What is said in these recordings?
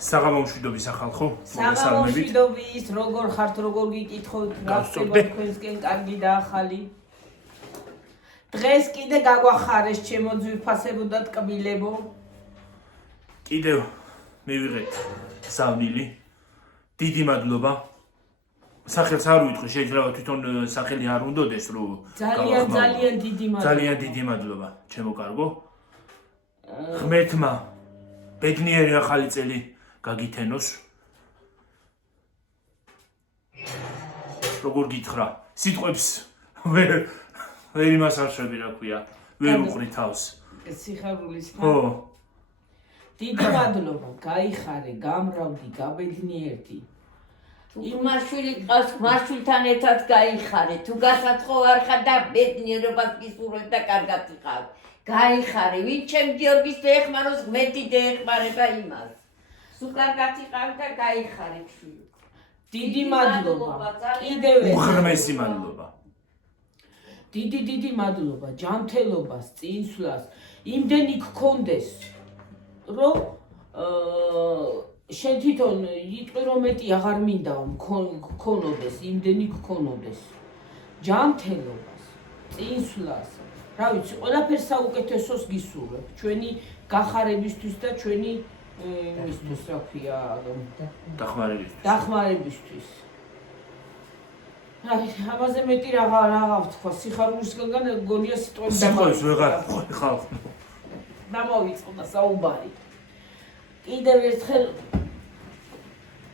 საღამომშვიდობის ახალხო საღამომშვიდობის როგორ ხართ როგორ გიკითხოთ რა ხდება თქვენსკენ კარგი და ახალი დღეს კიდე გაგვახარეს ჩემო ძვირფასებო და ტკბილებო კიდევ მივიღეთ ზავნილი დიდი მადლობა სახელს არ ვიტყვი შეიძლება თვითონ სახელი არ უნდოდეს რომ ძალიან დიდი მადლობა ჩემო კარგო ღმერთმა ბედნიერი ახალი წელი გაგითენოს როგორ გითხრა სიტყვებს ვერ იმას არ შვები რა ქვია ვერ უყრი თავს სიხარულის ხო დიდი მადლობა გაიხარე გამრავდი გაბედნიერდი იმაშვილი ყავს მაშვილთან ერთად გაიხარე თუ გასათხო არ ხარ და ბედნიერობას გისურვებ და კარგად იყავ გაიხარე ვინ ჩემ გიორგის დაეხმაროს ღმერთი დაეხმარება იმას სულ კარგად იყავ და გაიხარე შვილი დიდი მადლობა კიდევ უღრმესი მადლობა დიდი მადლობა ჯანმრთელობას წინსვლას იმდენი გქონდეს რომ შენ თვითონ იტყვი რომ მეტი აღარ მინდა გქონოდეს იმდენი გქონოდეს ჯანმრთელობას წინსვლას რა ვიცი ყველაფერს საუკეთესოს გისურვებ ჩვენი გახარებისთვის და ჩვენი იმისთვის რა ქვია დახმარებისთვის აი ამაზე მეტი რა ვთქვა სიხარულისგან გონია სიტყვებს ვეღარ ვთქვი ხალხ დამოვიწყდა საუბარი კიდევ ერთხელ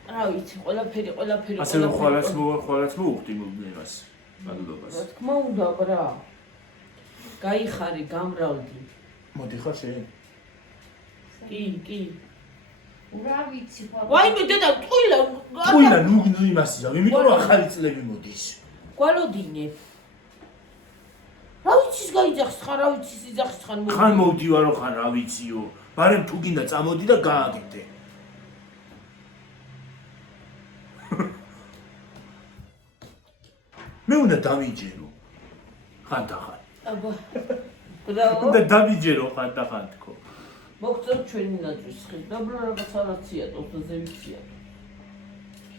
რა ვიცი ყველაფერი ასე რომ ხვალაც მოვუხდი მომნებას მადლობას რა თქმა უნდა ბრა გაიხარე გამრავლდი მოდი ხარ შენ კი რა ვიცი ვაიმე დედა ტყუილა ნუ იმასია იმიტომ რომ ახალი წლები მოდის გვალოდინე რა ვიცი გაიძახს ხარ რა ვიცი სიძახს ხან მოვდივარო ხან რა ვიციო ბარემ თუ გინდა წამოდი და გააგდე მე უნდა დავიჯერო ხანდახან აბა უნდა დავიჯერო ხანდახან თქო მოგწევ ჩვენი ნაძვის ხილ და ბრა რაღაც არაცია თოთზე ვიცია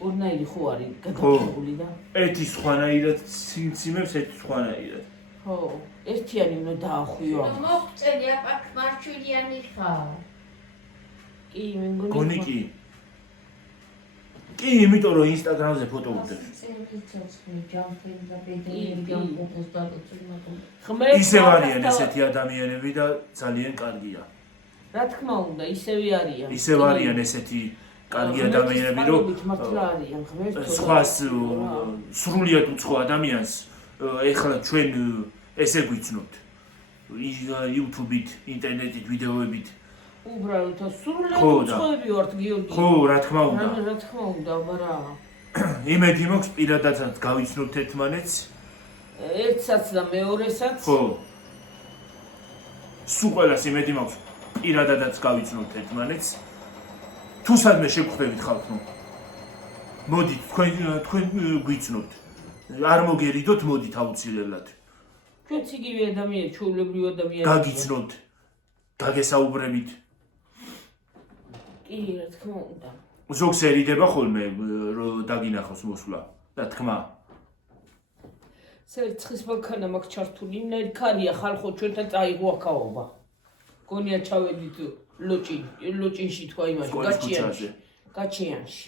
ორნაირი ხო არის გადაჭებული და ერთი სხვანაირად სიმციმებს ერთი სხვანაირად ხო ერთიანი უნდა დაახვიო მოგწევი აპაკ მარჩულიანი ხარ კი მე მგონი გონი კი იმიტომ რომ ინსტაგრამზე ფოტო ვუდგებ ისევ არიან ესეთი ადამიანები და ძალიან კარგია რა თქმა უნდა ისევ არიან ესეთი კარგი ადამიანები რომ სხვას სრულიად უცხო ადამიანს ეხლა ჩვენ ესე გვიცნობთ YouTube-ით ინტერნეტით ვიდეოებით უბრალოდ სრულიად უცხოები ვართ გიორგი ხო რა თქმა უნდა აბარა იმედი მაქვს პირადადაც გავიცნობთ ერთმანეთს ერთსაც და მეორესაც ხო სულ ყველას იმედი მაქვს პირადადაც გავიცნობთ ერთმანეთს თუ სადმე შეგხვდებით ხალხო მოდით თქვენ გვიცნობთ არ მოგერიდოთ მოდით აუცილებლად ჩვენც იგივე ადამიანები ჩვეულებრივი ადამიანები გაგიცნობთ გაგესაუბრებით კი რა თქმა უნდა ზოგსერიდება ხოლმე რომ დაგინახოს მოსვლა რა თქმა ცხის მანქანა მაქვს ჩართული იმნაირი ქარია ხალხო ჩვენთან წაიღო აქაობა გონია ჩავედით ლოჭინში თქვა იმაში გაჩიანში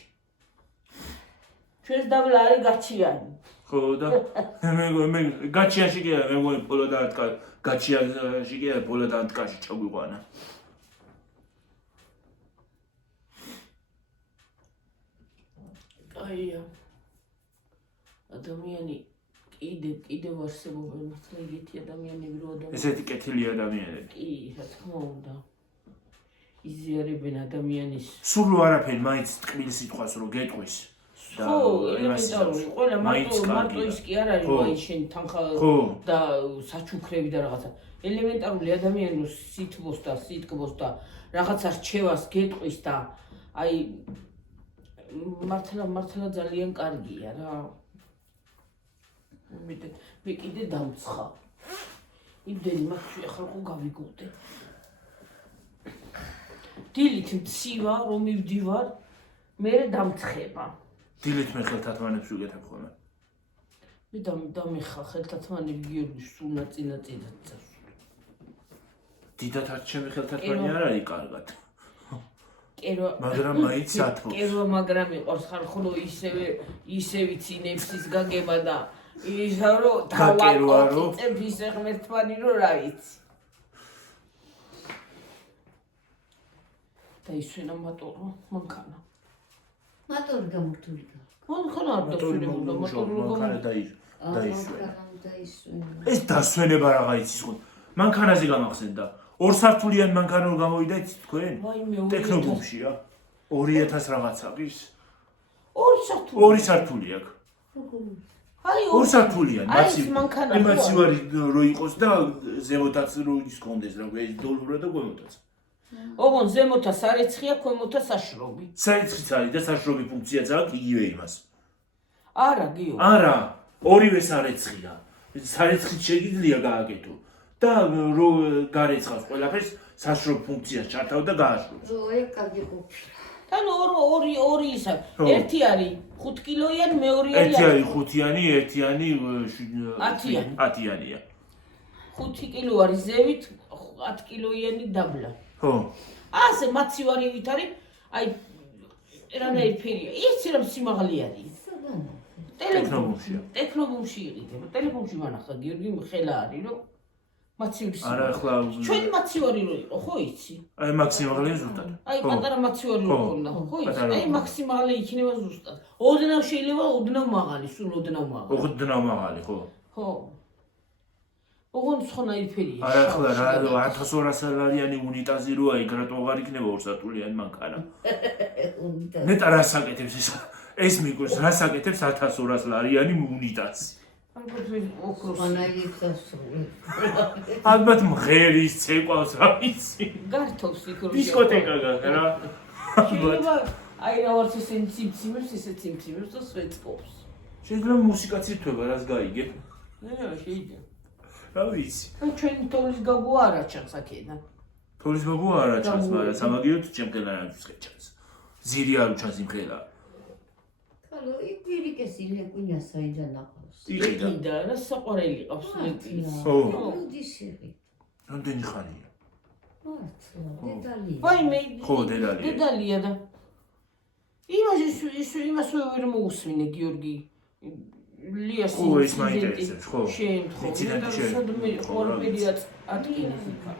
ჩვენს დაბლა არის გაჩიანი ხო და მე გაჩიანში კი მე მგონი პოლოდანტკა გაჩიანში კი პოლოდანტკაში ჩაგვიყვანა აია ადამიანი კიდევ არსებობენ მართლა იგეთი ადამიანები რო ესეთი კეთილი ადამიანები კი რა თქმა უნდა იზიარებენ ადამიანის სულ არაფერი მაინც ტკბილ სიტყვას რო გეტყვის ხო ელემენტარული ყველა მარტო ის კი არ არის რომ აი შენ თანხა და საჩუქრები და რაღაცა ელემენტარული ადამიანი რო სიტყვოს და სიტკბოს და რაღაცა რჩევას გეტყვის და აი მართლა ძალიან კარგია რა მე კიდე დამცხა იმდენი მაქვს ახლა ხო გავიგულდე დილით მცივა რომ მივდივარ მე დამცხება დილით მე ხელთათმანებს ვიგეთებ ხოლმე მე დამეხა ხელთათმანები გიორგის სუნა წინა წასული დიდად არ ჩემი ხელთათმანი არ არის კარგად კერო მაგრამ მაინც ათბობს კერო მაგრამ იყავს ხალხო ისევ იცინებს ის გაგება და ისა რომ დავაკეთებ ისე ღმერთმანი რომ რა იცი და ისვენა მატორო მანქანა მატორი გამორთული მანქანა არ დასვენებოდა მანქანა დაისვენა დაისვენა ეს დასვენება რაღა იცის ხო მანქანაზე გამახსენდა ორ სართულიან მანქანა რომ გამოვიდა იცით თქვენ ტექნობუმშია 2000 რაღაცა ის ორი სართული აქვს აი ორ სართულიან მაცივარი რო იყოს და ზემოთაც რო ის კონდეს რა ეს დოლურა და ქვემოთაც ოღონ ზემოთაც არეცხია ქვემოთაც საშრობი საერცხიც არის და საშრობი ფუნქციაც აქვს იგივე იმას არა გიო არა ორივე სარეცხია სარეცხით შეგიძლია გააკეთო და რო გარეცხავს ყველაფერს საშრობ ფუნქციას ჩართავ და გააშრობს ეკაგი ყოფილა ანუ ორი ისა ერთი არის 5 კილოიანი მეორე ერთი არის 5-იანი ერთიანი 10-იანია 5 კილო არის ზევით 10 კილოიანი დაბლა ხო ასე მაცივარივით არის აი რანაირი ფერია იცი რომ სიმაღლე არის ტექნობუმში იყიდება ტელეფონში მანახა გიორგი ხელა არის რომ მაცივრის არა ახლა ჩვენი მაცივარი რო იყო ხო იცი აი მაქსიმალია ზუსტად აი პატარა მაცივარი რო ქონდა ხო იცი აი მაქსიმალია იქნება ზუსტად ოდნავ შეიძლება ოდნავ მაღალი სულ ოდნავ მაღალი ხო ხო ოღონდ სხვანაირი ფერია არა ახლა რა 1200 ლარიანი უნიტაზი როა იქ რატო აღარ იქნება ორ სართულიანი მანქანა ნეტა რას აკეთებს ეს მიკურს რას აკეთებს 1200 ლარიანი უნიტაზი ალბათ მღერის ცეკვავს რა ვიცი გართობს იქ რომ დისკოტეკა გაქვს რა შეიძლება აი რა ვარც ესე ციმციმებს ესე ციმციმებს და სვეწყობს შეიძლება მუსიკაც ირთვება რას გაიგებ შეიძლება რა ვიცი აი ჩვენი თოლის გაგო არა ჩანს აქედან თოლის გაგო არა ჩანს მაგრამ სამაგიეროდ ჩემკელანათვის ხეჩანს ზირი არ უჩანს იმ ხელა ხალო იპირიკესი ლეკუნია საიჯან აყავს იყიდა რა საყვარელი ყავს ლეკუნის ხო ლუდისები რამდენი ხანია მართლა დედალია ვაიმე ხო დედალია და იმას ვერ მოусვინე გიორგი ლიას ხო ის მაინტერესებს ხო შემთხვევით ყველაფერიაც ატკინეს იქა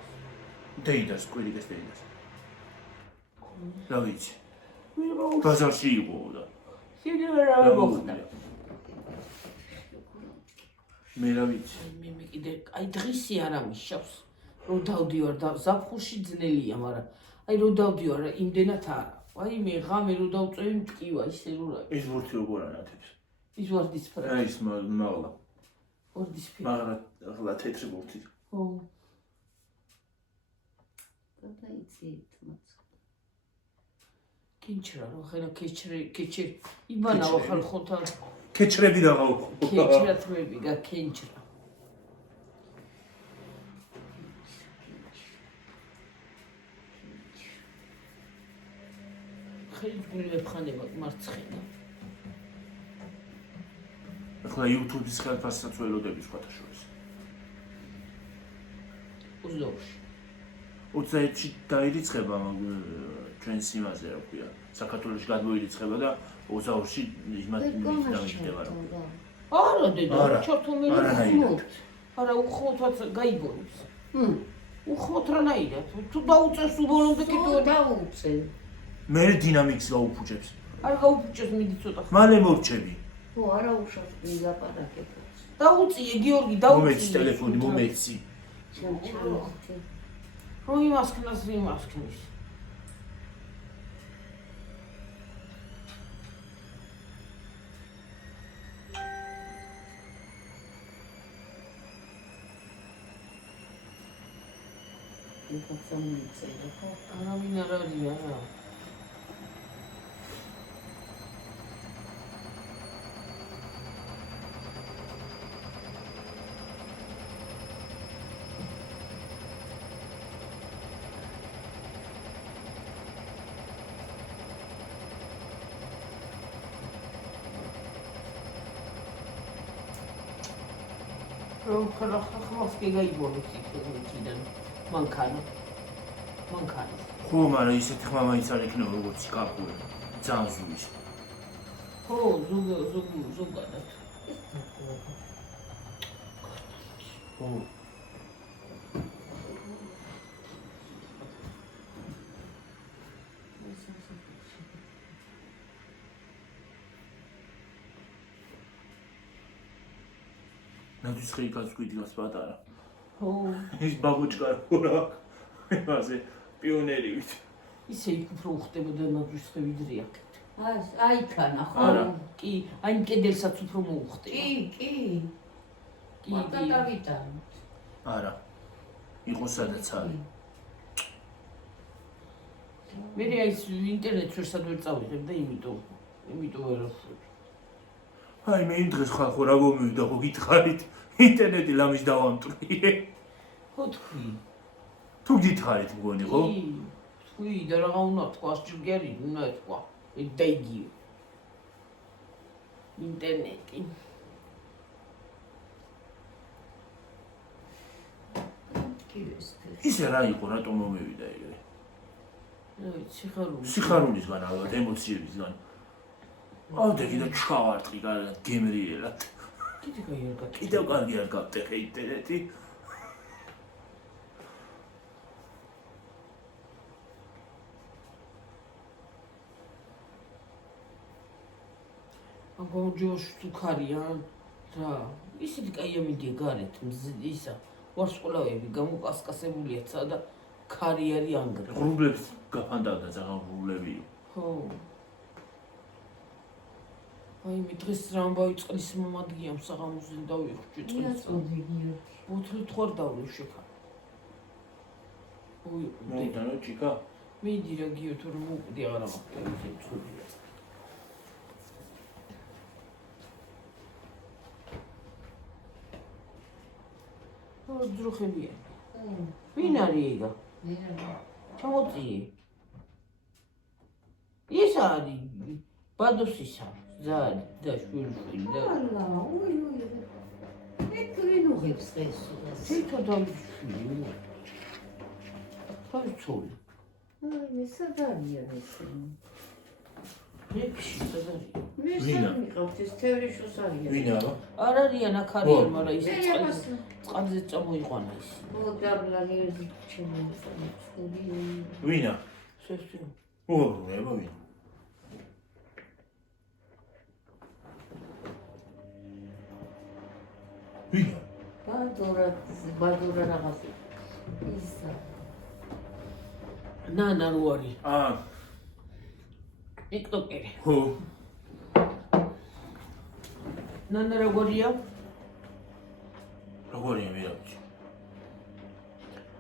დეიდას კვირიკეს დეიდას რა ვიცი ბაზარში იყო და შეიძლება რა მოხდა მე რა ვიცი მე კიდე აი დღისი არ ამიშავს რომ დავდივარ და ზაფხულში ძნელია მაგრამ აი რომ დავდივარ იმდენად არა აი მე ღამე რომ დავწევი მტკივა ისე რომ რა ეს ვორთი როგორ ანათებს ის ვარდისფერი რა ის მაღლა ვარდისფერი მაგრამ ახლა თეთრი ვორთი ხო გადაიცით მათ კინჩრა რო ხენა კეჩრი იბანაო ხალხოთა კეჩრები რაღა უყო კეჩრათმები გაკენჩრა ხელი გულებ ხანება მარცხენა ახლა YouTube-ის ხელფასსაც ველოდები სხვათა შორის 21-ში დაირიცხება ჩვენს იმაზე რა ქვია საქართველოში გადმოირიცხება და 22-ში იმათ დამიჯდება რა არა დედა ჩართული არა უხმოთაც გაიგონებს უხმოთ რანაირად თუ დაუწევს უბოლომდე კიდევ დაუწე მე დინამიკს გაუფუჭებს არ გაუფუჭებს მიდი ცოტა მალე მორჩები ხო არა უშავს მილაპარაკებს დაუწიე გიორგი დაუწიე მომეცი ტელეფონი მომეცი რომ იმასქნას იმასქნის არავინ არ არია რა ხალხს გეgaibonებს იქიდან მანქანა ხო მაგრამ ისეთი ხმამაიც არ იქნება როგორც კაკური ძალიან ზღვის ხო ზოგადად ხო ნადის ხელი გასკვიდავს პატარა ხო ის ბაბუჩკა რა იმაზე პიონერივით ისე იქ უფრო უხდებოდა ნადის ხე ვიდრე აქეთ აიქანა ხო? არა. კი აი კედელსაც უფრო მოუხდება კი. კი მოტატავიდან. არა იყო სადაც არის მე ის ინტერნეტს ვერსად ვერ წავიღებ და იმიტომ ვერ ვხვდები აი მე იმ დღეს ხალხო რა გომივიდა ხო გითხარით ინტერნეტი ლამის დავამტვრიე ხო თქვი თუ გითხარით მგონი ხო თქვი და რაღა უნდა თქვა ჯგერი უნდა თქვა და იგივე ინტერნეტი ისე რა იყო რატომ მომევიდა ეგრე სიხარული სიხარულისგან ალბათ ემოციებისგან ავდეგი და ჩავარტყი კარგად გემრიელად კიდე კაი არ გაკეთე კიდევ კარგი არ გავტეხე ინტერნეტი გორჯოში თუქარია რა ისეთი კაი ამიდია გარეთ ისა ვარსკვლავები გამოკასკასებულია და ქარიერი ანგრე ღრუბლებს გაფანდავდა ძალიან ღრუბლები ხო აი მე დღეს რა ამბავი წყლის მომადგია საღამოზე დავიხჭი წყლის ოთრი თوار დავლე შეხა ой მოიტანო ჭიკა მიდი რა გიო თუ რომ მოვყდი აღარ ამახტა ისე ცუდია ძრუხებია ვინ არის იგა ჩამოწიე ის არის ბადოსისა ზარი და შვილი და ალა ეკრინუღებს ეს თვითონ დავიშვილი თავიცული მე სადარია ეს ნექში სადარია მე სამიყავთ ეს თევრიშოს არიან ვინ არა არ არიან აქ არიან მაგრამ ის წყალზე წამოიყვანა ის მოდაბლანი ჩემი ვინა შესწი უღრუნება ვინ ვინა ბადურა რაღაც ისა ნანა რო არის აა ტიკტოკერი ხო ნანა როგორია როგორია მირაბიჯი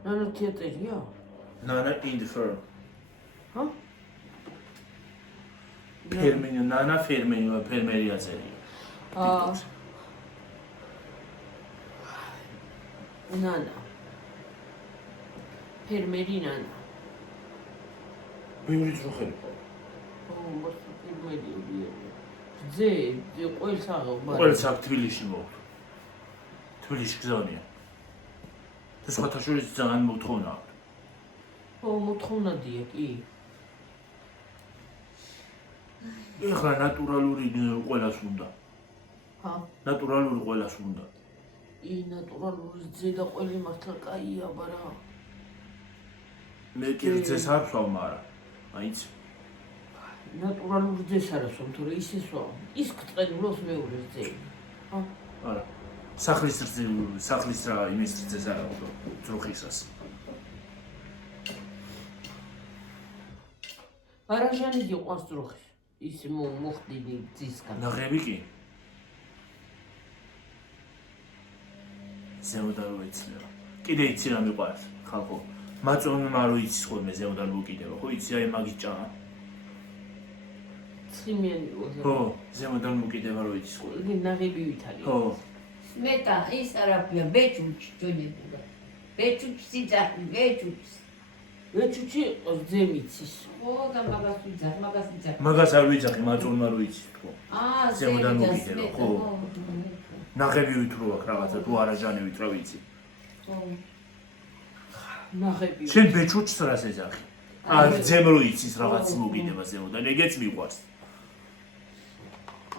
ნანა თეატრია ნანა in the firm ჰა ფერმენი ნანა ფერმერია წერია ნანა ფერმერი ნანა ბევრი ძროხები ძე ყველს აღარ ყველს აქ თბილისში მოვთ თბილისში გზავნია და სხვათა შორის ძალიან მოთხოვნა აქვს ხო მოთხოვნადია კი ეხლა ნატურალური ყველას უნდა ჰა ნატურალური ყველას უნდა ნატურალური ძე და ყველი მართლა კაია ბარა მე კერძეს არ ვსვავ მაგრამ აიც ნატურალური ძეს არ ასვამ თორე ისე სვამ ის გწყენულობს მეურეს ძე ჰა არა სახლის რა იმის ძეს არ აქვს ძროხისას არაჟანი გიყვარს ძროხის ის მოხდილი ძისგან ნაღები კი ზემოდან მოიცნება კიდე იცი რა მიყვარს ხალხო მაწონმა რო იცის ხოლმე ზემოდან მოკიდება ხო იცი აი მაგის ჭამა ცხიმიანი ხო ზემოდან მოკიდება რო იცის ხოლმე იგი ნაღებივით არის ხო მეტა ის არაფია ბეჭუჩი ჯონებულა ბეჭუჩი ძახი ვეჭუჩი ზემიცის ხო და მაგას ვიძახ მაგას არ ვიძახი მაწონმა რო იცის თქო აა ზემოდან მოკიდება ხო ნაღებივით რო აქვს რაღაცა თუ არაჟანივით რა ვიცი. ნაღები. შენ ბეჭუჭს რას ეძახი? არ ძემრო იცის რაღაც მოგიდება ზემოდან, ეგეც მიყვარს.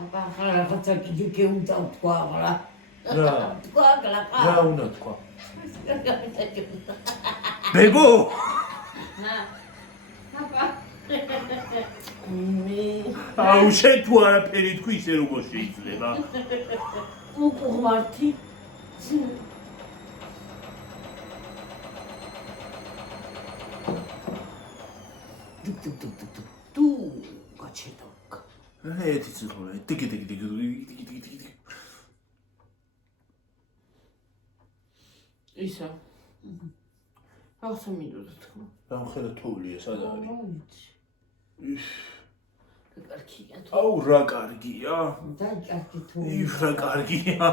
აბა ხარ რაღაცა კიდე გეუნდა თქვა რა. რა? თქვა გლაყა. რა უნდა თქვა? ბეგო? აბა. აუ შენ თუ არაფერი თქვი ისე როგორ შეიძლება? უყურმართი. თუ გაჩერდა. ერთი ციხურე, ტიკი. ისა. ახლა მინდოდა თქო. რა ხედა თოვლია სად არის? კარგია თუ. აუ რა კარგია. და კარგი თუ. რა კარგია.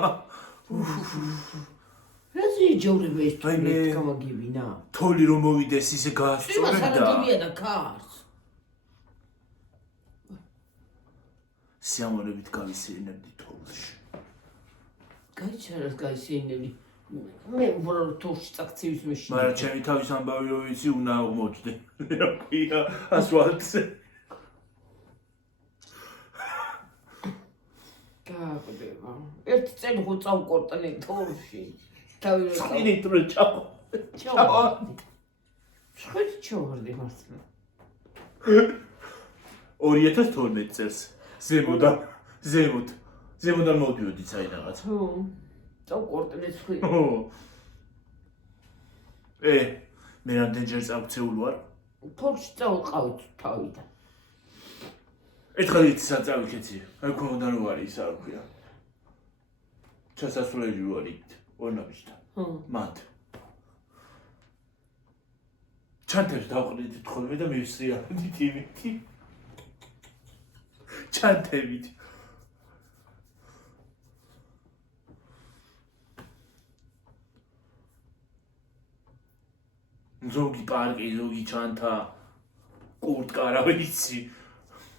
რაზი ჯოვრება ეს აი მე გამაგივინა? თოვლი რომ მოვიდეს ისე გაასწორებ და სარაგებია და კარს. სიამოვნებით გავისეირნებდი თოვლში. გაიჩერეს გაისეინები. მე უბრალოდ თოვლში წაქცივის მეშინ. მაგრამ ჩემი თავის ამბავი რო ვიცი უნდა აღმოჩნდე. რა ქვია ასვალტზე. გააკვდება. ერთი წელი ხო წავკორტნე თოვლში. თავი რო წინით რო ჩავა. შეხეთ ჩავარდი მართლა. 2012 წელს ზემოდან მოდიოდი საიდანაც. ხო. წავკორტნე ხვი. მე რამდენჯერ წავქცეული ვარ? თოვლში წავყავით თავიდან. ერთხელ იცი სად წავიქეცი? აი ქონდა რო არის ისა რა ქვია. ჩასასვლელი რო არის ორნაბიჯთან. მათ. ჩანთებს დავყრით ხოლმე და მივსრიალდით იმითი. ჩანთებით. ზოგი პარკი, ზოგი ჩანთა, კურტკა რა ვიცი.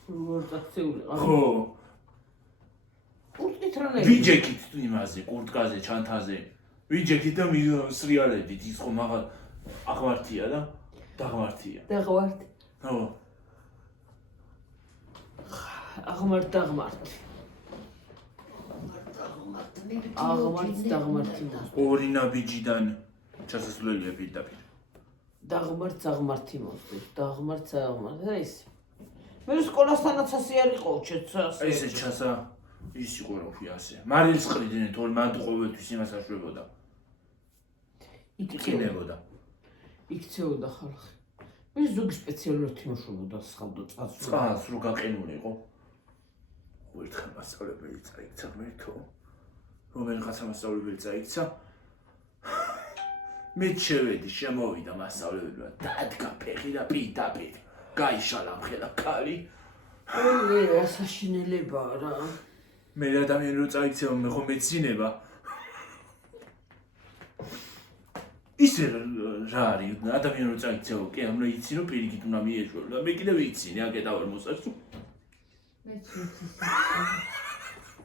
როგორ წაქცეული ყავ. ხო. კურტკით რა ნაირი? ვიჯექით იმაზე, კურტკაზე, ჩანთაზე. ვიჯექით და მისრიალედით, ის ხო მაღალ აღმართია და დაღმართია. დაღმართ. ხო. აღმართ. დაღმართი. ორი ნაბიჯიდან ჩასასვლელია პირდაპირ. დაღმართი მოსდევს. დაღმართ. ეს. მე სკოლასთანაც ასე არ იყო ჩეცას. ესე ჩასა ის იყო რა ქვია ასე. მარილს ყრიდნენ თორე მანდ ყოველთვის იმას აშვებოდა. იქნებოდა. იქცეოდა ხალხი. მე ზოგი სპეციალურად იმუშავებდა სხავდო წასვლა. წყალს რო გაყინულიყო. ერთხელ მასწავლებელი წაიქცა მერთო. რომელიღაცა მასწავლებელი წაიქცა. მე შევედი, შემოვიდა მასწავლებელმა. დადგა ფეხი და პირდაპირ. გაიშალა მხელა ქალი. რა საშინელებაა რა. მე ადამიანი რო წაიქცევა მე ხომ მეცინება. ისე რა არის ადამიანი რო წაიქცევა კი ამ რა იცინო პირიქით უნდა მიეშველო და მე კიდევ ვიცინე აკეთა ვარ მოსასწრო.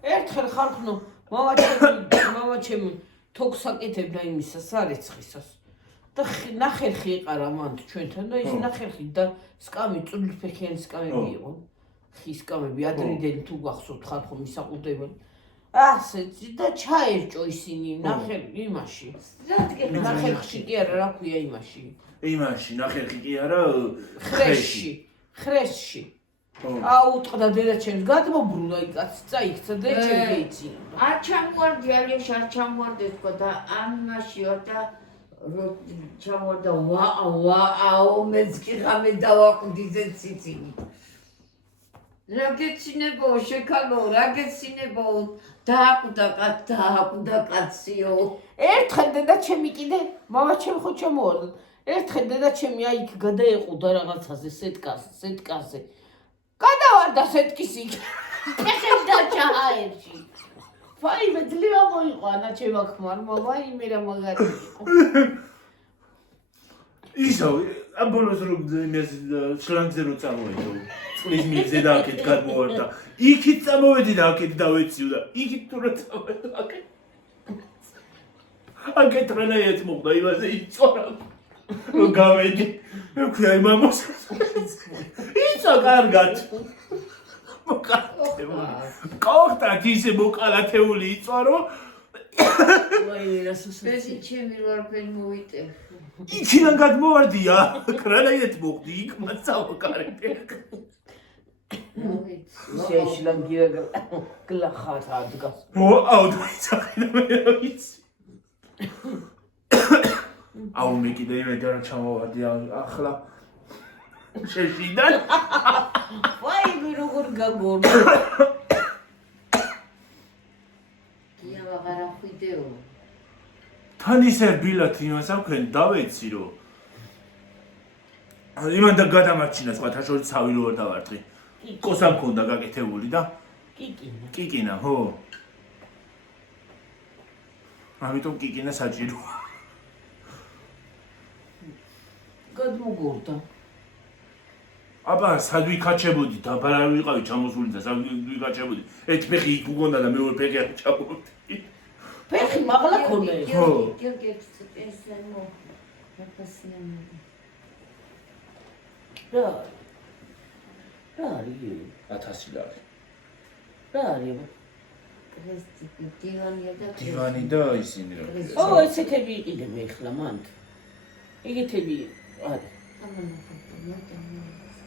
ერთხელ ხალხნო მამა ჩემი თოქს აკეთებდა იმისას არიცხისას და ნახერხი ეყარა მანდ ჩვენთან და ის ნახერხი და სკამი წვრილფეხიანი სკამები იყო ხის სკამები ადრინდელი თუ გახსოვთ ხალხო მისაყუდებენ ასეთი და ჩაერჭო ისინი ნახერხი იმაში ნახერხში კი არა რა ქვია იმაში ნახერხი კი არა ხრესში აუტყდა დედა ჩემს გადმობრუნა იქაც წაიქცა და ჩემ გეიცინა არ ჩამოვარდი ალეშ არ ჩამოვარდეს თქო და ამაში ვარ და ჩამოვარდა ვააო მეც კი ხამე დავაკვდი ზე ციცინი რა გეცინებო შეკალო რა გეცინებო დააკვდა კაციო ერთხელ დედა ჩემი კიდე მამა ჩემ ხო ჩამოვარდა ერთხელ დედა ჩემი აი იქ გადაეყუდა რაღაცაზე სეტკაზე გადავარდა სეტკის იქ ფეხებდა ჩააერში ვაი მე ძლევა მოიყვანა ჩემ ხმარ ვაი მე რა მაგარი იყო ისო ამ ბოლოს რო იმას შლანგზე რო წამოვედო წყლის მილზე და აქეთ გადმოვარდა იქით წამოვედი და აქეთ დავეციო და იქით თუ რა წამოვედი აქეთ Aket renayet moqda imase itsora. Ro gamedi. Ukhi ay mamos. Itsa kargat. Qawqtat ise moqalathეული იწვა რომ ბეზი ჩემი რო არაფერი მოვიტევ. იქიდან გადმოვარდია. კრანაიეთ მოqdi იქ მათ წავკარები. შეშლამ გიგა გლახათ ადგას. აუდოიცახინა მე ვიცი. აუ მე კიდე იმედი რა ჩამოვარდი ახლა. შეშიდან. ვაი მე როგორ გაგორდა. კია ვაღარა ხვიდეო. თან ისე ბილათ იმას ამქენ დავეცი რომ იმანდა გადამარჩინა სხვა თაშორი ცავი რო არ დავარტყი. კოსა მქონდა გაკეთებული და კიკინა. კიკინა, ხო. ამიტომ კიკინა საჭიროა. გადმოგორდა. აბა სად ვიკაჩებოდი და ბარა ვიყავი ჩამოსული და სად ვიკაჩებოდი. ერთ ფეხი იქ უგონდა და მეორე ფეხი აქ ჩამოვდი. ფეხი მაღლა ქონდა ეს. ხო. ესენო. რაფასიანი. რა არის? 1000 ლარი. რა არის? კრესტი დივანია და დივანი და ისინი რა. ო, ესეთები იყიდება ეხლა მანდ. ეგეთები არის.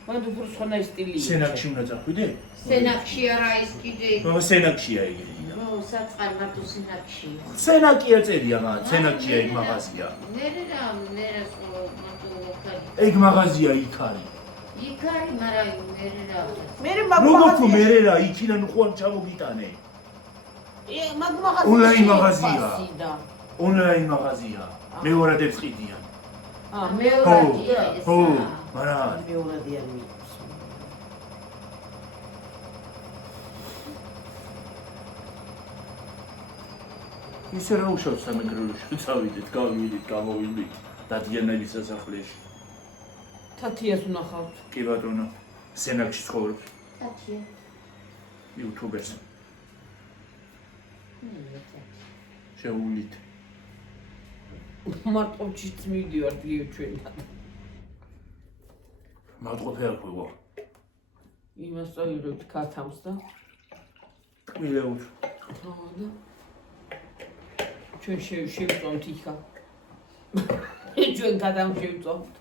მანდ უფრო სხვა სტილი. სენაკში უნდა წახვიდე? სენაკში არა ის კიდე. ო, სენაკშია იგი. ო, საწყარ მარტო სენაკში. სენაკია წერია მაგ, სენაკშია იქ მაღაზია. ნერე ხო მარტო ხარ. ეგ მაღაზია იქ არის. იქ არის, მაგრამ ნერე რა. მე როგორ თუ მე რა იქიდან უყوان ჩამოგიტანე? მაგ მაღაზია. ონლაინ მაღაზია. ონლაინ მაღაზია. მეორადებს ყიდიან. მეორადია ეს. ხო, მაგრამ მეორადი არ მიიღოს. ისე რა უშავთ სამეგრელოში, წავიდეთ, გავიდეთ, გამოვიდეთ დადიანების სასახლეში. თათიას ვნახავთ. კი ბატონო, სენაკში ცხოვრობს. თათია. იუთუბერს. შეულით. მარტყოფჩიც მივდივართ ლიო ჩვენთან. მარტყოფე არ ყვივა. იმას წავიღებთ ქათამს და მილეუთ. და ჩვენ შევწავთ იქა. ჩვენ ქათამს შევწავთ.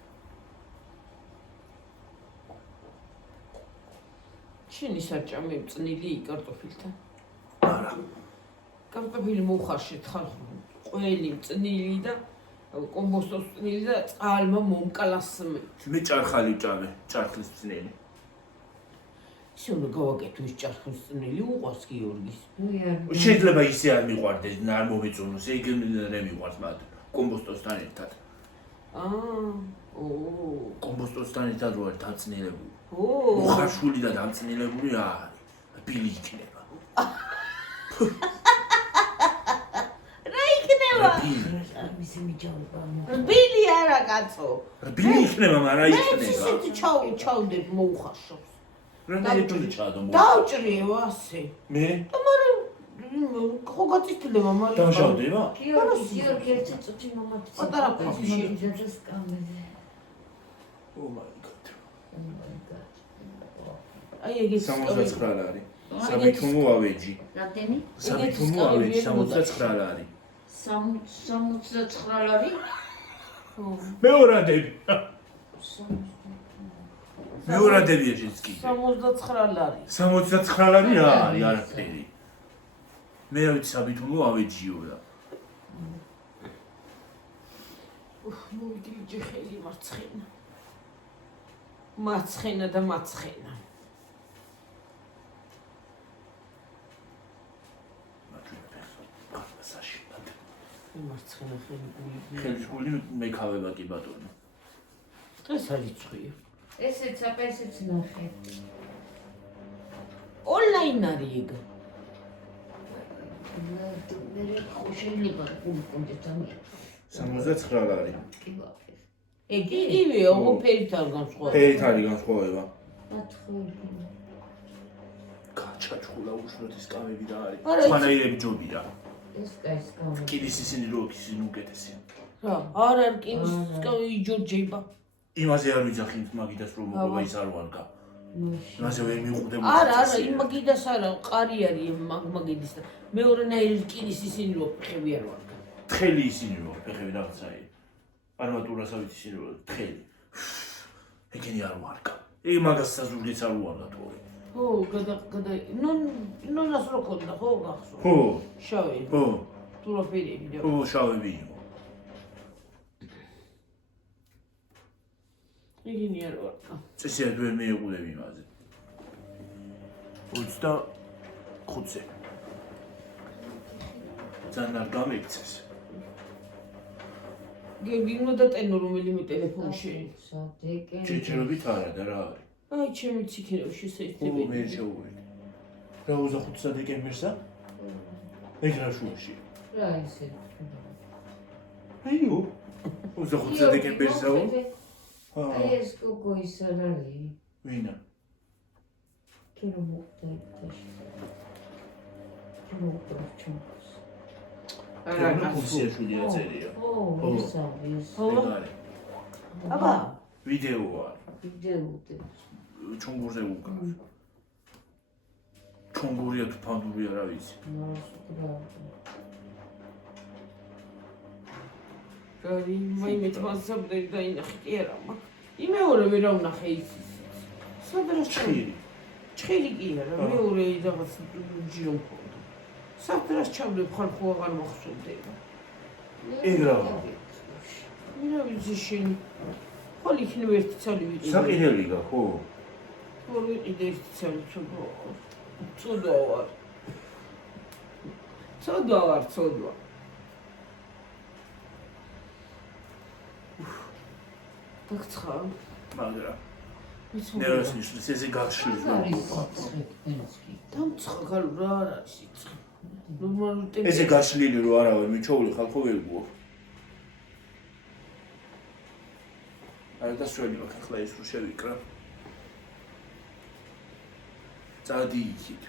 შენი საჭამე წნილი კარტოფილთან. არა. კარტოფილი მოუხარშეთ ხარ ყველი წნილი და კომბოსტოს წნილი და წყალმა მომკალასმეთ. მე ჭარხალი ვჭამე, ჭარხლის წნილი. ისე უნდა გავაკეთო ის ჭარხლის წნილი უყვარს გიორგის. შეიძლება ისე არ მიყვარდეს, არ მომეწონოს, ეგ მე მიყვარს მათ კომბოსტოსთან ერთად. კომბოსტოსთან ერთად რო არ დაწნილებული. მოხარშული და დამწნილებული რა არის? ბილი იქნება. რა იქნება? მისი მიჯავრება. ბილი არა კაცო. ბილი იქნება, მაგრამ მე იქნება. ისეთი ჩავდებ მოუხარშობს. რამდენი ჩადო მო. დავჭრიევ ასე. მე? და მაგრამ ხო გაწითლება, მაგრამ დავშავდება? გიორგი ერთი წუთი მომაქვს. პატარა ფეხში. ძაძას კამერა. Oh my god. აი ეგეც 69 ლარი. საბითუმო ავეჯი. რამდენი? საბითუმო ავეჯი 69 ლარი. 69 ლარი? მეორადები. მეორადებია შეც კი. 69 ლარი. 69 ლარი რა არის არაფერი. მე რა ვიცი საბითუმო ავეჯიო რა. მოვიდი ჯეხელი მარცხენა. მარცხენა და მარცხენა. მარცხენა ხელისგული მეკავება კი ბატონო. დღეს არის წვია. ესეც აბა ესეც ნახე. ონლაინ არის ეგ. მე ხო შეიძლება კონტენტი თამი. 69 ლარი. კი ვაფერ. ეგ იგივეა, ო ფერით არ განსხვავდება. ფერით არის განსხვავება. ბათხური. გაჩაჩხულა უშუალოდ ის კავები და არა, არის. სხვანაირები ჯობია. ეს კაის გამო. კიდის ისინი რო ისინი უკეთესია. რა, არ რკინის იჯორჯება. იმაზე არ ვიძახით მაგიდას რომ მოგობა ის არ ვარგა. იმაზე ვერ მიყუდება. არა, იმაგიდას არა, ყარი არის მაგიდის და მეორენაირი რკინის ისინი რო ფეხები არ ვარგა. თხელი ისინი რო ფეხები რაღაცაი. არმატურასავით ისინი რო თხელი. ეგენი არ ვარგა. ეგ მაგას საზურგეც არ ვარგა თორე. ხო, ნონას რო ქონდა, ხო, გახსოვს. ხო. შავი. ხო. თურაფერები და ხო, შავები იყო. ეგენი არ ვარგა. წესიად ვერ მეეყუდები იმაზე. 25-ზე. ძალიან არ გამექცეს. გეგინო და ტენო რომელიმე ტელეფონში. ჩეჩერობით არა და რა არის? აი, ჩემი ციქერევში ხო, შეიძლება. მე შეუღრით. რა 25 დეკემბერსა? ეგ რა შუაში? რა ისე? აიო. 25 დეკემბერსაო? აი ეს გოგო ის არ არის? ვინა? კი რომ მოხდაიფთაში. კი რომ მოხდაიფთაშ. არა, კურსია შვილი აწერია. ო, ეს არის. ეგ არის. აბა, ვიდეო არის. ვიდეოზე. ჩონგურზე უკრავს. ჩონგურია თუ ფანდურია რა ვიცი. გარი, მაიმე თვალსაბდელი დაინახე კი არა, მაგ. იმეორე ვერ ავნახე ის. სადროს ჭირი. ჭირი კი არა, მეორე რაღაც ჯირო მქონდა. სადროს ჩავლებ ხარ ხო აღარ მახსოვდება. ეგ რა? მე ვიცი შენ. ხოლ იქნებ ერთი ცალი ვიყიდე. საყიდელი გა ხო? ხო ვიყიდე ერთი ცალი ცოდვა. ცოდვა ვარ. ცოდვა. გაგცხა? მაგრა. ვიცი. ნერვს ნიშნავს ესე გახშილს რომ დამცხა გალო რა არის იცი. ნორმალური ტემპი. ესე გაშლილი რო არა ვარ მიჩოული ხალხო ვერ გუო. არა და სველი მაქვს ახლა ის რო შევიკრა. წადი იქით.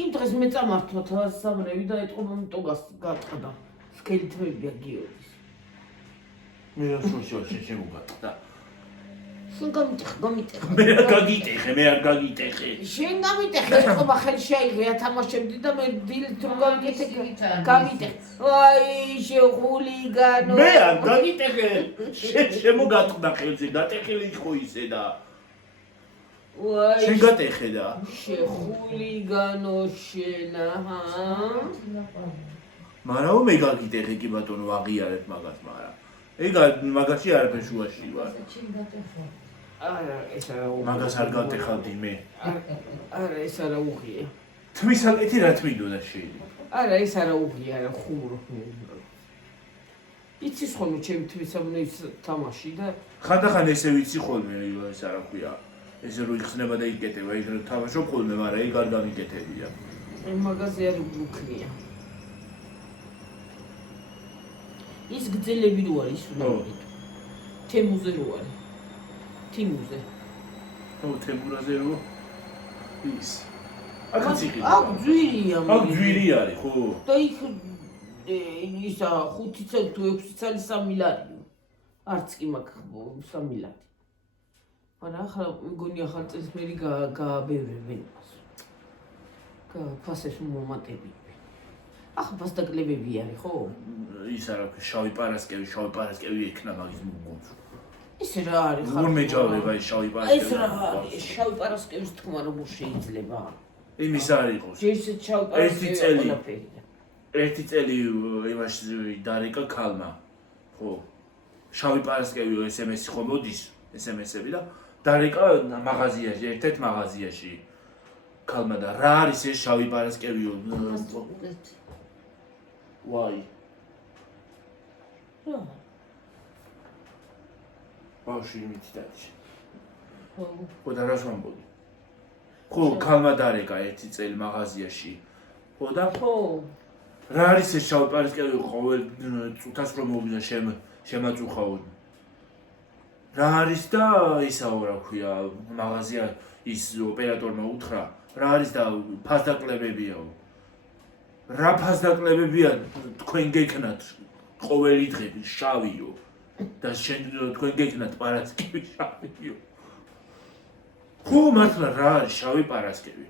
იმ დღეს მე წამართვა თვალსაბრევი და ეთყობა მტოგას გატყდა. სკელი თვებია გიორგის. მე რა შუშოშე შემოგატყდა. შენ გამიტეხე. მე არ გაგიტეხე. შენ გამიტეხე, ეთყობა ხელი შეიღია თამაშებდი და მე დილით რომ გამიტეხე. აი, შეხულიგანო. მე არ გაგიტეხე. შემოგატყდა ხელზე, გატეხილი იყო ისე და ვაი, შენ გატეხე და შეხულიგანო შენ, აჰა. მაგრამ მე გაგიტეხე კი ბატონო აღიარეთ მაგას, მაგრამ ეგ მაგაში არაფერ შუაში ვარ. არა, ეს არა უღია. მაგას არ გავტეხავდი მე. არა, ეს არა უღია. თმის აკეთი რა თმინდოდა შეიძლება. არა, ეს არა უღია, არა ხუმრო. იცის ხოლმე ჩემი თვისაბუნის თამაში და ხანდახან ესე ვიცი ხოლმე ეს არა ქვია. ესე რო იხსნება და იკეტება, ეგ რო თამაშობ ხოლმე, მაგრამ ეგ არ გამიკეთებია. მაგაზე არ უქნია. ის გძელები რო არის, უნდა თემუზე რო არის. თიმუზე. ო თემურაზე რო ის. აქაც იყიდა. აქ ძვირია. აქ ძვირი არის, ხო? და იქ ისა 5 წელი თუ 6 წელი 3 ლარია. არც კი მაქვს 3 ლარი. მაგრამ ახლა მგონი ახალ წელს მე გააბევრებენ. ფასეს მომატები. ახლა ფასდაკლებები არის, ხო? ის არა, შავი პარასკევი ექნა მაგის მოგონს. ეს რა არის ხარ? რომ მეჯავრება ის შავი პარასკევი. ეს რა არის? შავი პარასკევის თქმა როგორ შეიძლება? იმის არ იყოს. ჯერ შავი პარასკევი ყველაფერია. ერთი წელი იმაში დარეკა ქალმა. ხო. შავი პარასკევი SMS-ი ხო მოდის, SMS-ები და დარეკა მაღაზიაში, ერთ-ერთ მაღაზიაში. ქალმა და რა არის ეს შავი პარასკევიო? ვაი. რა? ბავშვი მითითადი. ხო. ხო და რას ვამბობ? ხო, ქალმა დარეკა ერთი წელი მაღაზიაში. ხო და ხო. რა არის ეს შავი პარასკევი ყოველ წუთას რომ მოვიდა შემაწუხაო. რა არის და ისაო რა ქვია მაღაზია ის ოპერატორმა უთხრა რა არის და ფასდაკლებებიაო რა ფასდაკლებებია თქვენ გეკნათ ყოველი დღე შავიო და თქვენ გეკნათ პარასკევი შავიო ხო მართლა რა არის შავი პარასკევი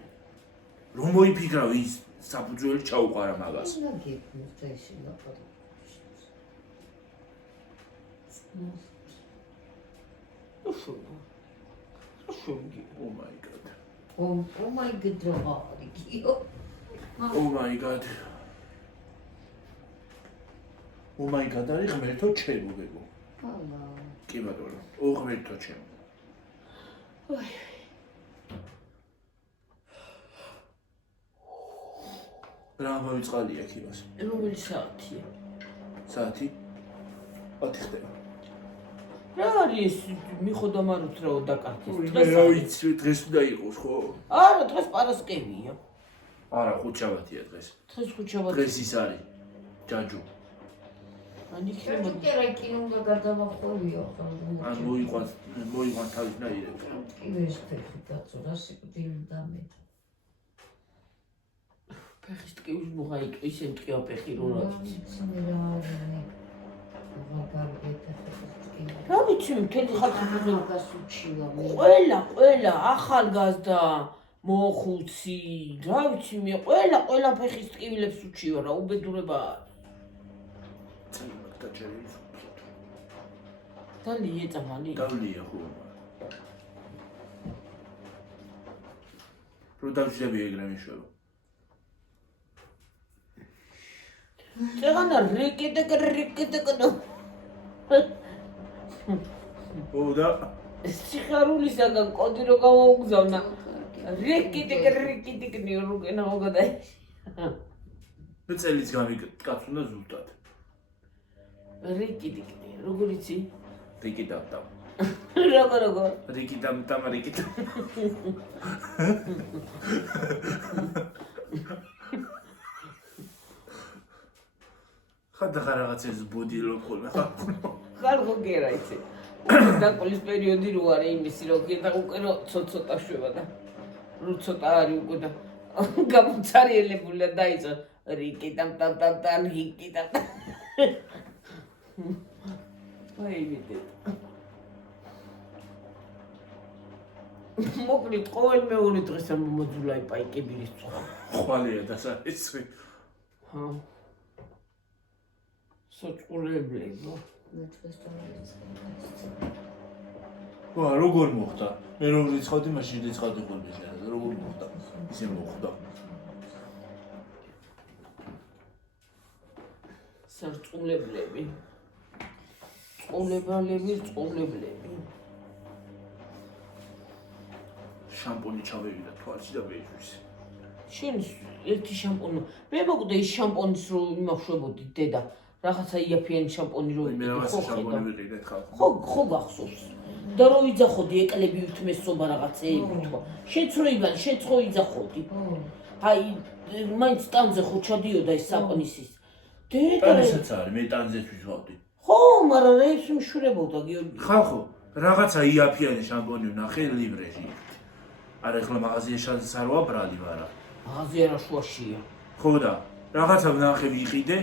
რომ მოიფიქრავ ის საფუძველი ჩაუყარა მაგას Oh my god. Oh my god, Rohariyo. Oh my god. Oh my god, არის ღმერთო ჩემო ბებო. ალა. კი ბატონო, ო ღმერთო ჩემო. რა მოვიწყალია ქიმას? რომელი საათია? საათი 10 ხდება. რა არის მიხოდა მარუთრაო დაკარგეს მე რა ვიცი დღეს უნდა იყოს ხო? არა დღეს პარასკევია არა ხუთშაბათია დღეს. დღეს ხუთშაბათია დღეს ის არის ჯაჯუ. ან იქნება ჯერა კინონგა გადავახვევიო ხო? ან მოიყვან თავისნაირად. კი ვეშტეხი დაწურა სიკვდილი დამე. ფეხის ტკივის მუღა იტყვი ისე ტკივა ფეხი რო რა ვიცი რა ვიცი მთელი ხალხი გასუჩილა ყველა ახალგაზრდა მოხუცი რა ვიცი მე ყველა ფეხის ტკივილებს უჩივა რა უბედურება დალია წამალი დალია ხო რო დავშები ეგრე მიშვება წეგანა რიკიდეკ ოდა სიხარულისაგან კოდი რო გამოუგზავნა რიკიდეკ ნიურუგენა ოგადა მე წელიც გამიკაცუნა ზუსტად რიკიდეკ როგორიცი რიკიდამტამ როგორ რიკიდამტამ ხადა რაღაცას ბოდილო ხოლმე ხალხო გერა იცი დაკოლის პერიოდი რო არის იმისი რო გიდა უკვე რო ცოტა შვება და რო ცოტა არის უკვე და გამოცარიელებული დაიწყო რიკიდამტამ რიკიდამტამ აი მიდე მოკლედ ყოველ მეორე დღეს ამ მოძულაი პაიკებილის წვა ხვალია დასაეცრი ჰა სოჭულებლებო ვა როგორ მოხდა მე რომ რიცხავდი მაშინ რიცხავდი ხოლმე როგორ მოხდა ისე მოხდა სარწმუნებლები წყობლები შამპონი ჩავევიდა თვალში და მეჯვის შენ ერთი შამპონი მე მოკვდა ის შამპონის რო იმაშვებოდი დედა რაღაცა იაფიანი შამპონი რო მე რაღაცა შამპონი ვიყიდეთ ხალხო ხო გახსოვს და რო იძახოდი ეკლები უთმესობა რაღაცეები თქვა შენც რო იბან შენც ხო იძახოდი აი მაინც ტანზე ხო ჩადიოდა ეს საპონისის დედა ტანისაც არის მე ტანზეც ვიზვავდი ხო მაგრამ რეის მშურებოდა გიორგი ხალხო რაღაცა იაფიანი შამპონი ვნახე ლიბრეში არა ახლა მაღაზიაში საროა ბრალი ვარა მაღაზია რა შუაშია ხო და რაღაცა ვნახე ვიყიდე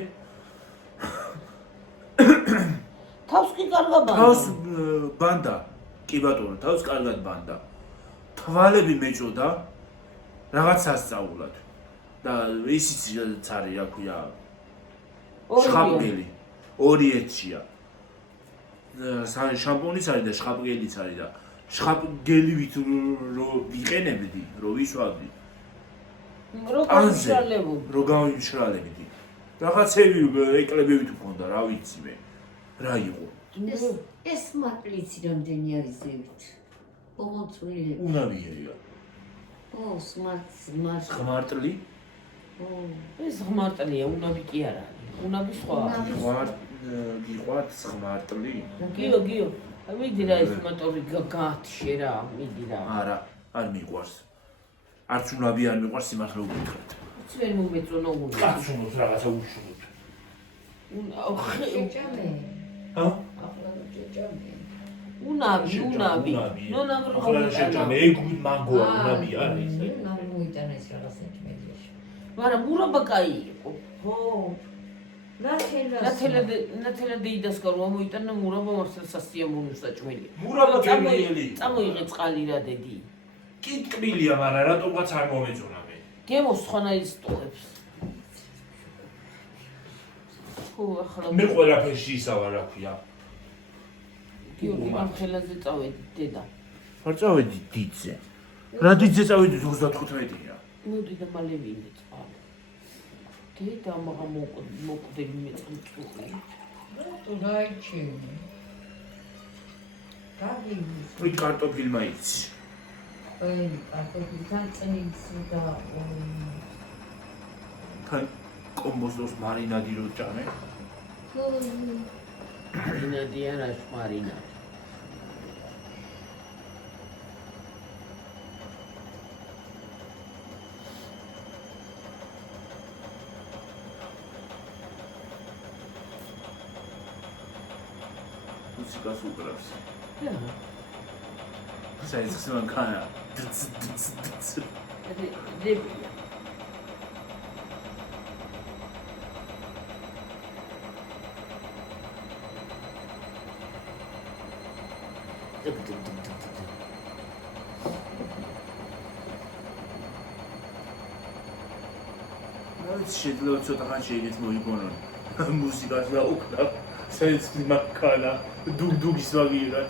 თავს კი კარგა ბანდა თავს ბანდა კი ბატონო თავს კარგად ბანდა თვალები მეჭოდა რაღაც სასწაულად და ისიც არის რა ქვია შხაპგელი ორი ერთია შამპონიც არის და შხაპგელიც არის და შხაპგელივით რო ვიყენებდი რო ვისვავდი რო გავიმშრალებდი რაღაცები ეკლebevით მქონდა რა ვიცი მე რა იყო ეს მატლიცი რამდენი არის ზევით ოღონდ უნავია ო სმარტ ხმარტლი ეს ხმარტლია უნავი კი არა უნავი სხვა გიყვართ ხმარტლი გიო მიდი რა ეს მოტორი გათშე რა მიდი რა არა არ მიყვარს არც უნავი არ მიყვარს სიმართლე უგეთხრათ ძველ მომეწონა უნდა კაცუნოს რაღაცა უშუროთ ჯეჯამე ჰა ახლა ჯეჯამე უნაბი ნონამ რო ახლა შეჭამე ეგ მანგოა უნაბი არის მოიტანა ეს რაღაცა მედიაში. მაგრამ მურაბა კაი იყო ხო. ნათელა დეიდას გარო მოიტანა მურაბა მართლა სასიამოვნო საჭმელი. მურაბა გემრიელი წამოიღე წყალი რა დედი. კი ტკბილია, მაგრამ რატომღაც არ მომეწონა მე. გემოს ხანაი სტოებს. ხო, ახლა მე ყველაფერში ისავა რა ქვია. გიორგი ამხელაზე წავედი დედა. არ წავედი დიდზე. რა დიდზე წავედი 35-ია. მოდი და მალე ვინდე წყალი. დედა მაგა მოკვდები მე წუხი. თუ დაიჩინე. დაგივის. ვით კარტოფილმა იცი. ყველი კარტოფილთან წნიც და თან კომბოსტოს მარინადი რო ჭამე. მარინადი არა მარინადი. მუსიკას უკრავს. რა? საერთოდ მანქანა. დებია. შეიძლება ცოტა ხანში ეგეთ მოიგონონ. მუსიკას და უკრავ. საერთოდ მანქანა დუგდუგის ვაგიერად.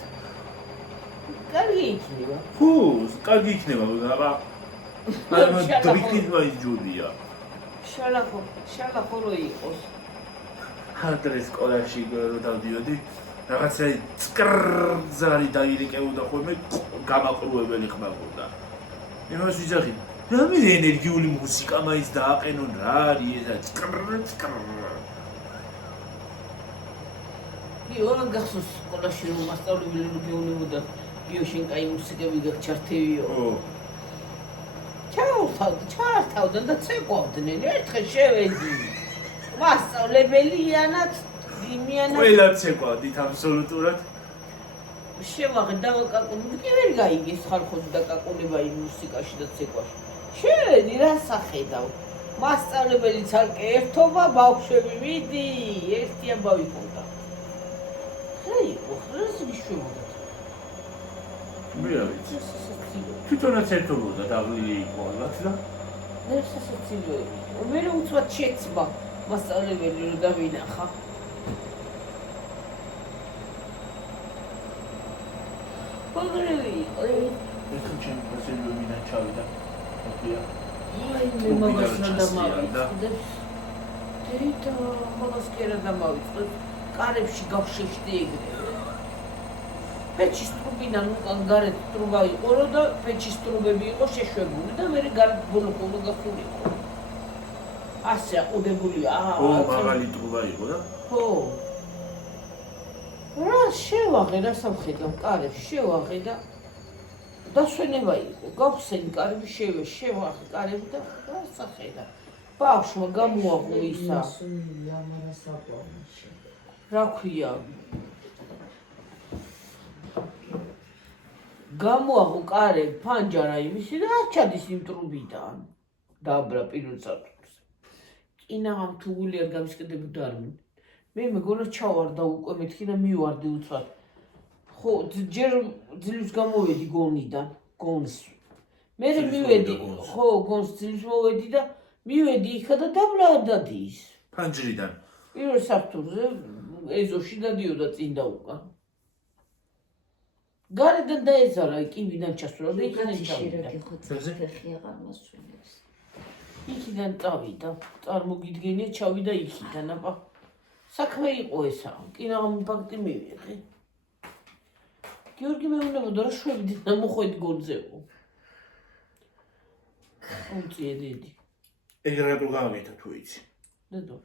კარგი იქნება. ხო, კარგი იქნება, მაგრამ დრიქით მაიჯულია. შალახო რო იყოს. ხალხი სკოლაში რო დავდიოდი, რაღაცა წკრზარი დაირეკეოდა ხოლმე გამაყრუებელი ხმაყურდა. იმას ვიძახი, რამე ენერგიული მუსიკა მაინც დააყენონ რა არის ესა წკრ. იორან გახსოვს სკოლაში რომ მასწავლებელი რო გეუნებოდა გიოშენ კაი მუსიკები გაქჩართევიო. ო. ჩართავდნენ და ცეკვავდნენ. ერთხელ შევედი. მასწავლებელიანად იმიანად ყველა ცეკვავდით აბსოლუტურად. შევაღე დავაკაკუნდი. კი ვერ გაიგეს ხალხოს დაკაკუნება იმ მუსიკაში და ცეკვაში. შევედი რა სახედავ. მასწავლებელი ცალკე ერთობა ბავშვები მიდი. ერთი ამბავი ყავდა. ხაი, ოხრას ვიშვებოდა. მე რა ვიცი. თვითონაც ერთობოდა დაღლილი იყო ალბათ და მე სასაცილო იყო. მე უცბად შეცბა მასწავლებელი რომ დავინახა. პოგრევი იყო. ეს ჩემი პროფესორი მინა ჩავიდა. ოკეა. აი მე მაგას რა დამავიწყდეს. დედა მაგას კი რა დამავიწყდეს. კარებში გავშეშდი ეგრე. პეჩის ტრუბიდან უკან გარეთ ტრუბა იყო რო და პეჩის ტრუბები იყო შეშვებული და მე გარეთ ბოლო გასულიყო. ასე აყუდებულია. ო, მაგალი ტრუბა იყო და? ხო. რა შევაღე რა სამხედრო კარებში შევაღე და დასვენება იყო. გავხსენი კარები შევაღე კარები და რა სახედა. ბავშვმა გამოაღო ისა. რა ქვია? გამოაღო კარები ფანჯარა იმისი და ჩადის იმ ტრუბიდან. დაბრა პირველ სართულზე. კინაღამ თუ გული არ გამისკდებოდა არ მინდა. მე მეგონა ჩავარდა უკვე მეთქი და მივარდი უცბად. ხო, ჯერ ძილის გამოვედი გონიდან, გონს. მე მივედი, ხო, გონს ძილის მოვედი და მივედი იქა და დაბლადადი ის. ფანჯრიდან. პირველ სართულზე ეზოში დადიოდა წინ და უკან. გარედან დაეზარა, კიბიდან ჩასვლა და იქიდან ჩავიდა. იქიდან წავიდა, წარმოგიდგენია ჩავიდა იქიდან, აბა. საქმე იყო ესა, კინაღამ ფაქტი მივიღე. გიორგი მეუბნებოდა რა შვებდი და მოხვედი გონზეო. უმწიე დედი. ეგ რატო გავაკეთა თუ იცი? დედო.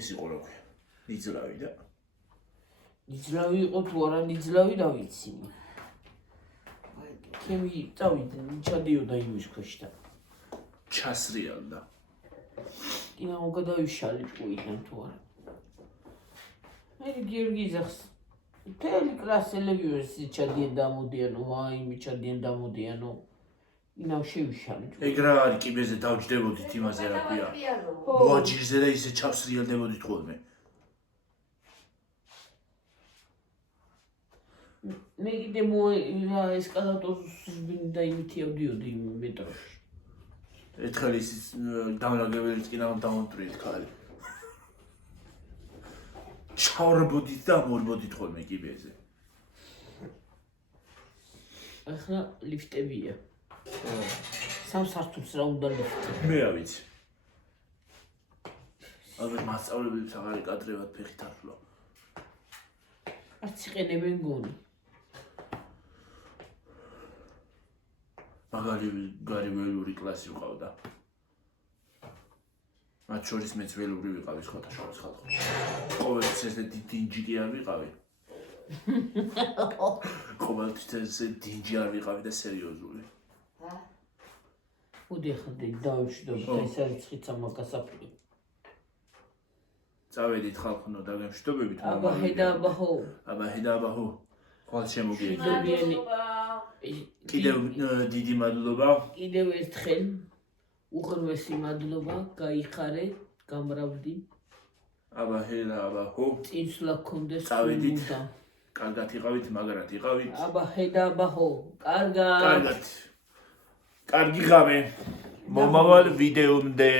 ის იყო რა ქვია, ნიძლავი და ნიძლავი იყო თუ არა ნიძლავი რა ვიცი. ჩემი წავიდა, ჩადიოდა იმის ქვეშ და ჩასრიალდა. კინაღამ გადავიშალი ჭუიდან თუ არა. მე გიორგი ძახს მთელი კლასელები ჩადიან დამოდიანო, ვაიმე ჩადიან დამოდიანო. ინავ შევიშალე. ეგ რა არის კიბეზე დავჯდებოდით იმაზე რა ქვია. მოაჯირზე და ისე ჩავსრიალდებოდით ხოლმე. მე კიდე რა ესკალატორს ვინდა იმითი ავდიოდი იმ მეტროში. ერთხელ ის დამრაგებელიც კი დამონტრიეთ ხალი. ჩავრბოდით და მორბოდით ხოლმე კიბეზე. ახლა ლიფტებია. სამ სართულს რა უნდა ლიფტი. მე რა ვიცი. ალბათ მასწავლებელს აღარ ეკადრებათ ფეხით ახლო. არც იყენებენ გონი. მაგარი ველური კლასი ვყავდა. მათ შორის მეც ველური ვიყავი სხვათა შორის ხალხი. ყოველთვის ესე დინჯი კი არ ვიყავი. ყოველთვის ესე დინჯი არ ვიყავი და სერიოზული. მოდი ახლა დავიმშვიდობთ და ეს არის ცხიცა მაგასაფრი. წავედით ხალხნო და გემშვიდობებით. აბა ჰედა აბაჰო. აბა ჰედა აბაჰო. ხვალ შემოგიეთ. კიდევ დიდი მადლობა. კიდევ ერთხელ უღრმესი მადლობა, გაიხარე, გამრავდი. აბა ჰედა აბაჰო. წინსვლა გქონდეს წავედით. სულ უნდა. კარგად იყავით, მაგრად იყავით. აბა ჰედა აბაჰო. კარგად. კარგად. კარგი ღამე. მომავალ ვიდეომდე.